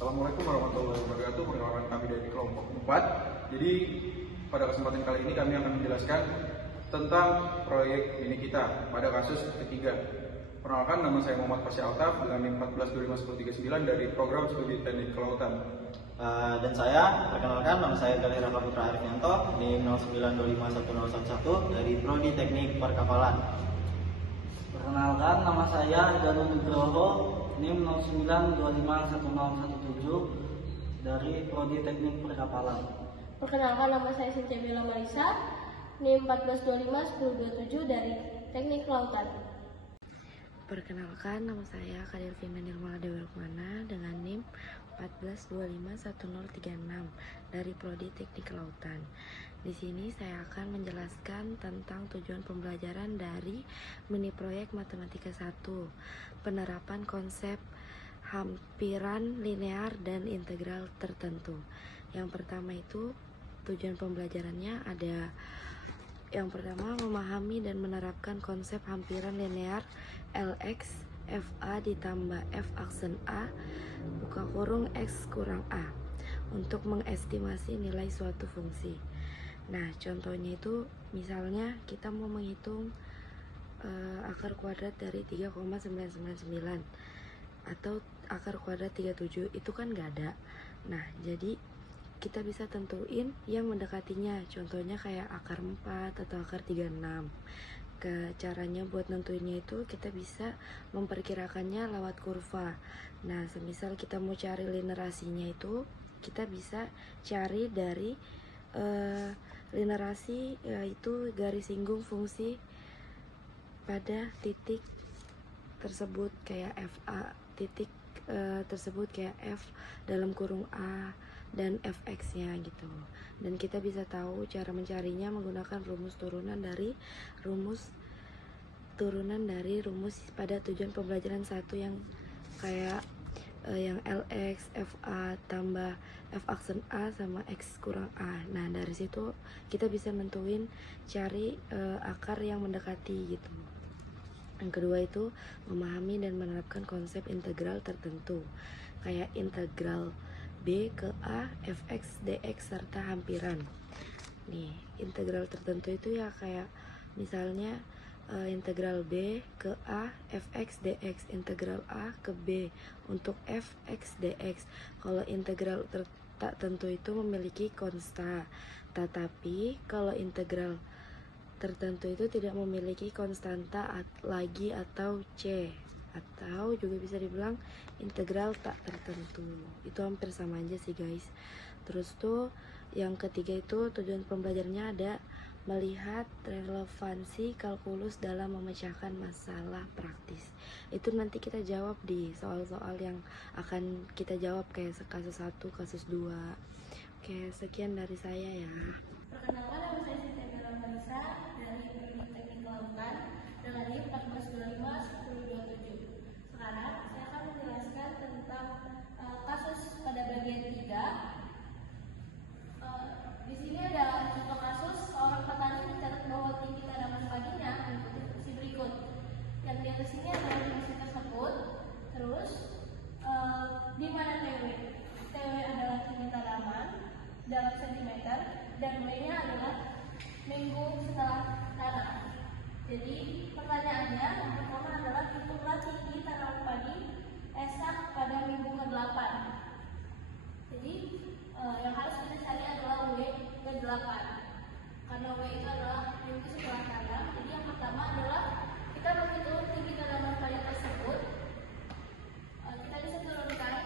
Assalamualaikum warahmatullahi wabarakatuh. Perkenalkan kami dari kelompok 4. Jadi pada kesempatan kali ini kami akan menjelaskan tentang proyek mini kita pada kasus ketiga. Perkenalkan, nama saya Muhammad Fasya Altaf dengan NIM 14251039 dari Program Studi Teknik Kelautan. Dan saya, perkenalkan, nama saya Galih Raka Putra Arifyanto, NIM 09251011 dari Prodi Teknik Perkapalan. Perkenalkan, nama saya Danu Nugroho, NIM 09251017 dari Prodi Teknik Perkapalan. Perkenalkan, nama saya Sintia Bella Marisa, NIM 14251027 dari Teknik Kelautan. Perkenalkan, nama saya Kadir Vina Nirmala Dewi Rukmana dengan NIM 14251036 dari Prodi Teknik Kelautan. Di sini saya akan menjelaskan tentang tujuan pembelajaran dari mini proyek Matematika 1, penerapan konsep hampiran linear dan integral tertentu. Yang pertama itu tujuan pembelajarannya ada yang pertama, memahami dan menerapkan konsep hampiran linear Lx FA ditambah F aksen A buka kurung X kurang A untuk mengestimasi nilai suatu fungsi. Nah, contohnya itu misalnya kita mau menghitung akar kuadrat dari 3,999 atau akar kuadrat 37, itu kan nggak ada. Nah, jadi kita bisa tentuin yang mendekatinya, contohnya kayak akar 4 atau akar 36. Caranya buat nentuinnya itu kita bisa memperkirakannya lewat kurva. Nah, semisal kita mau cari linerasinya itu, kita bisa cari dari linerasi, yaitu garis singgung fungsi pada titik tersebut kayak FA titik tersebut kayak F dalam kurung A dan fx-nya gitu. Dan kita bisa tahu cara mencarinya menggunakan rumus turunan dari rumus pada tujuan pembelajaran 1 yang kayak yang Lx FA tambah F aksen A sama X kurang A. Nah, dari situ kita bisa nentuin cari akar yang mendekati gitu. Yang kedua itu memahami dan menerapkan konsep integral tertentu kayak integral B ke A fx dx serta hampiran. Nih, integral tertentu itu ya kayak misalnya integral B ke A fx dx, integral A ke B untuk fx dx. Kalau integral tak tentu itu memiliki konsta, tetapi kalau integral tertentu itu tidak memiliki konstanta lagi atau C, atau juga bisa dibilang integral tak tertentu. Itu hampir sama aja sih guys. Terus tuh yang ketiga itu tujuan pembelajarannya ada melihat relevansi kalkulus dalam memecahkan masalah praktis. Itu nanti kita jawab di soal-soal yang akan kita jawab kayak kasus 1, kasus 2. Oke, sekian dari saya ya. Perkenalkan, nama saya Sintia Bella Marisa dari Prodi Teknik Kelautan dengan NIM 14251027. Sekarang saya akan menjelaskan tentang kasus pada bagian 3. Di sini ada contoh kasus seorang petani mencatat bahwa tinggi tanaman padinya mengikuti fungsi berikut. Yang di atas ini adalah fungsi tersebut. Terus di mana TW? TW adalah tinggi tanaman dalam sentimeter dan W-nya adalah minggu setelah tanam. Jadi pertanyaannya yang pertama adalah hitunglah tinggi tanaman padi esak pada minggu ke-8. Jadi yang harus kita cari adalah W ke-8 karena W itu adalah minggu setelah tanam. Jadi yang pertama adalah kita menghitung tinggi tanaman padi tersebut. Kita bisa turunkan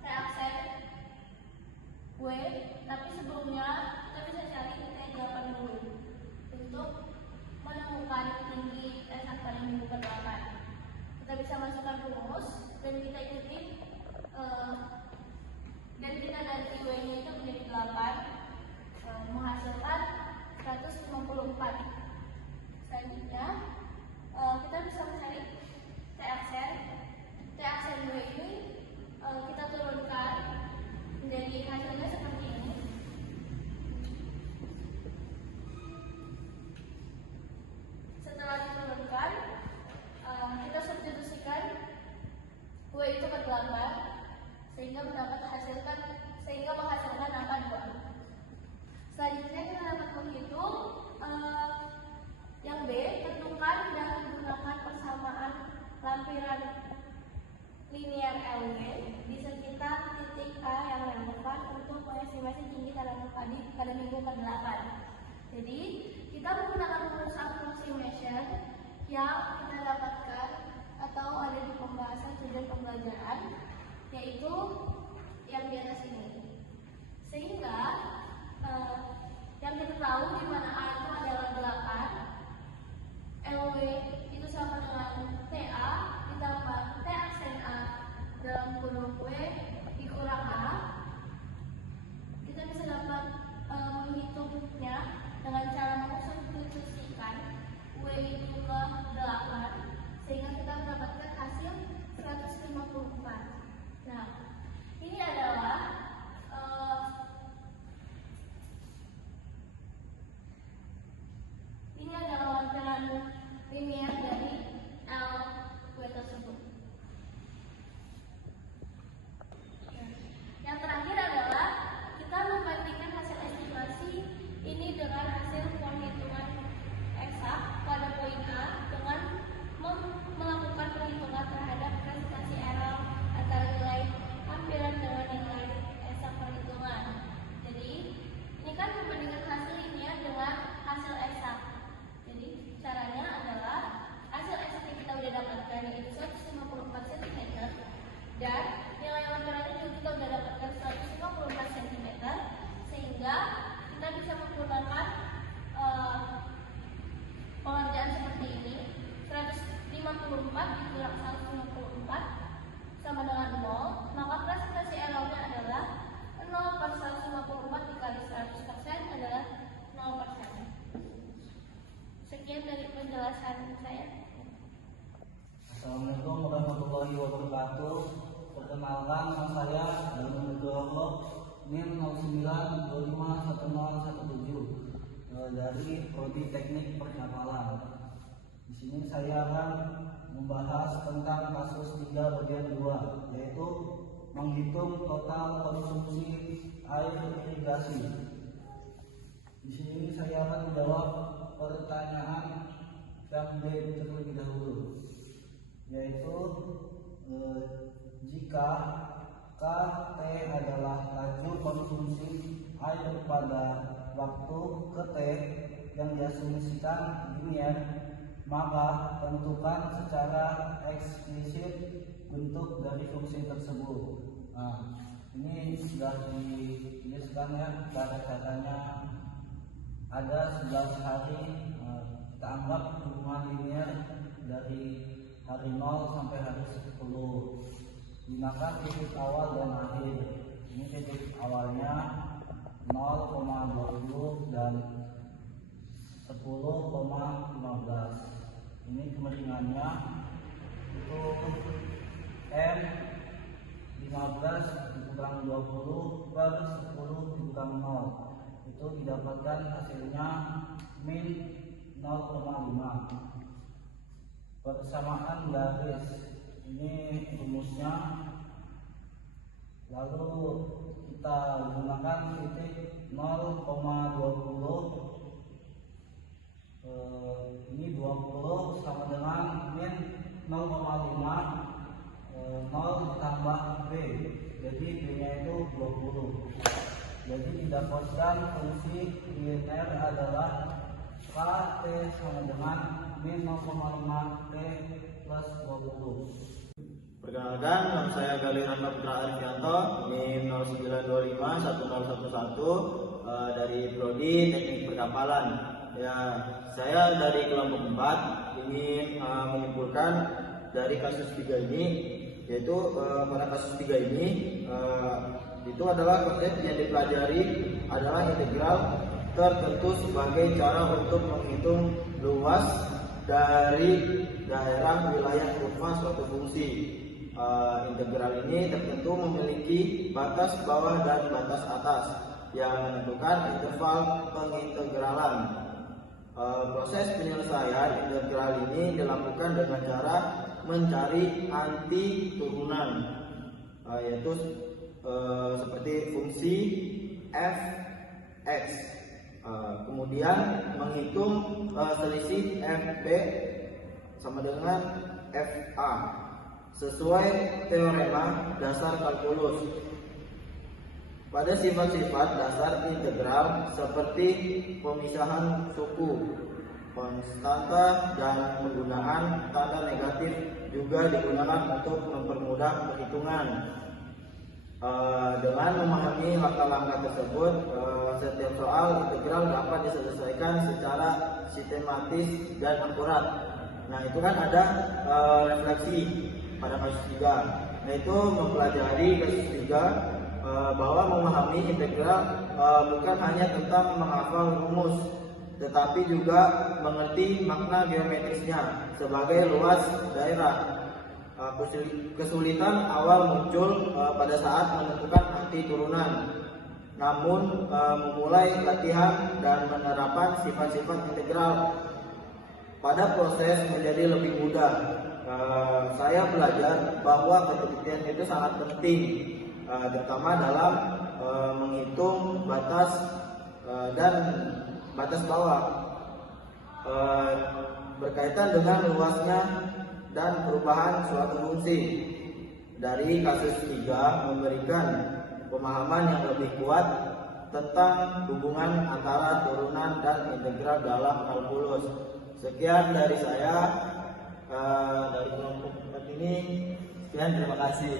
T aksen W, tapi sebelumnya kita bisa cari T8 dulu untuk menemukan tinggi esak pada minggu ke-8. Kita bisa masukkan rumus dan kita ikuti dan kita ganti W-nya itu menjadi 8, menghasilkan 154. Selanjutnya kita bisa mencari T aksen W ini kita turunkan menjadi hasilnya seperti ini. Setelah diturunkan, kita substitusikan W itu ke 8 sehingga menghasilkan angka 2. Selanjutnya kita dapat menghitung yang B, tentukan dan gunakan persamaan lampiran linear LW di sekitar titik A yang relevan untuk mengestimasi tinggi tanaman padi pada minggu ke-8. Jadi, kita menggunakan rumus approximation yang kita dapatkan atau ada di pembahasan tujuan pembelajaran, yaitu yang di atas ini. Sehingga yang kita tahu di mana A itu adalah 8, LW itu sama dengan TA ditambah T aksen A dalam kurung W dikurang A. Kita bisa dapat menghitungnya dengan cara mensubstitusikan W itu ke 8, sehingga kita mendapatkan hasil 154. Nah, ini adalah lampiran linear dari LW tersebut. Yang terakhir adalah kita membandingkan hasil estimasi ini dengan hasil penghitungan eksak pada poin A dengan melakukan perhitungan terhadap presentasi error antara nilai lampiran dengan nilai eksak perhitungan. Jadi ini kan membandingkan hasil linear dengan hasil eksak. Jadi caranya adalah hasil eksak yang kita udah dapatkan yaitu 154 cm dan nilai lampirannya juga kita udah dapatkan 154 cm, sehingga kita bisa menggunakan pengerjaan seperti ini. 154 dikurang 154 sama dengan 0, maka presentasi errornya adalah 0 per 154 dikali 100% adalah 0%. Sekian dari penjelasan saya. Assalamualaikum warahmatullahi wabarakatuh. Perkenalkan, nama saya Danu Nugroho, NIM 09251017 dari Prodi Teknik Perkapalan. Di sini saya akan membahas tentang kasus 3 bagian 2, yaitu menghitung total konsumsi air irigasi. Di sini saya akan menjawab pertanyaan yang B terlebih dahulu, yaitu jika KT adalah laju konsumsi air pada waktu ke T yang diasumsikan linear, maka tentukan secara eksplisit bentuk dari fungsi tersebut. Nah, ini sudah dituliskan ya, datanya ada 11 hari. Kita anggap hubungan linear dari hari 0 sampai hari 10. Gunakan titik awal dan akhir. Ini titik awalnya 0,20 dan 10,15. Ini kemiringannya itu M 15 dikurang 20 per 10 dikurang 0. Itu didapatkan hasilnya min 0,5. Persamaan garis ini rumusnya. Lalu kita gunakan titik 0,20. Ini 20 sama dengan min 0,5, 0 ditambah B, jadi B nya itu 20. Jadi didapatkan fungsi linear adalah KT sama dengan min 0,5 T plus 20. Perkenalkan, nama saya Galih Rangga Putra Arifianto, NIM 09251011 dari Prodi Teknik Perkapalan. Ya, saya dari kelompok 4 ingin menyimpulkan dari kasus 3 ini, yaitu pada kasus 3 ini itu adalah konsep yang dipelajari adalah integral tertentu sebagai cara untuk menghitung luas dari daerah wilayah kurva suatu fungsi. Integral ini tertentu memiliki batas bawah dan batas atas yang menentukan interval pengintegralan. Proses penyelesaian integral ini dilakukan dengan cara mencari anti turunan. yaitu seperti fungsi f x. Kemudian menghitung selisih fb sama dengan fa sesuai teorema dasar kalkulus. Pada sifat-sifat dasar integral seperti pemisahan suku, konstanta, dan penggunaan tanda negatif juga digunakan untuk mempermudah perhitungan. Dengan memahami langkah-langkah tersebut, setiap soal integral dapat diselesaikan secara sistematis dan akurat. Nah, itu kan ada refleksi pada kasus 3, yaitu mempelajari kasus 3 bahwa memahami integral bukan hanya tentang menghafal rumus, tetapi juga mengerti makna geometrisnya sebagai luas daerah. Kesulitan awal muncul pada saat menentukan arti turunan. Namun memulai latihan dan penerapan sifat-sifat integral pada proses menjadi lebih mudah. Saya belajar bahwa ketelitian itu sangat penting, terutama dalam menghitung batas dan batas bawah berkaitan dengan luasnya dan perubahan suatu fungsi. Dari kasus 3 memberikan pemahaman yang lebih kuat tentang hubungan antara turunan dan integral dalam kalkulus. Sekian dari saya dari kelompok 4 ini. Sekian, terima kasih.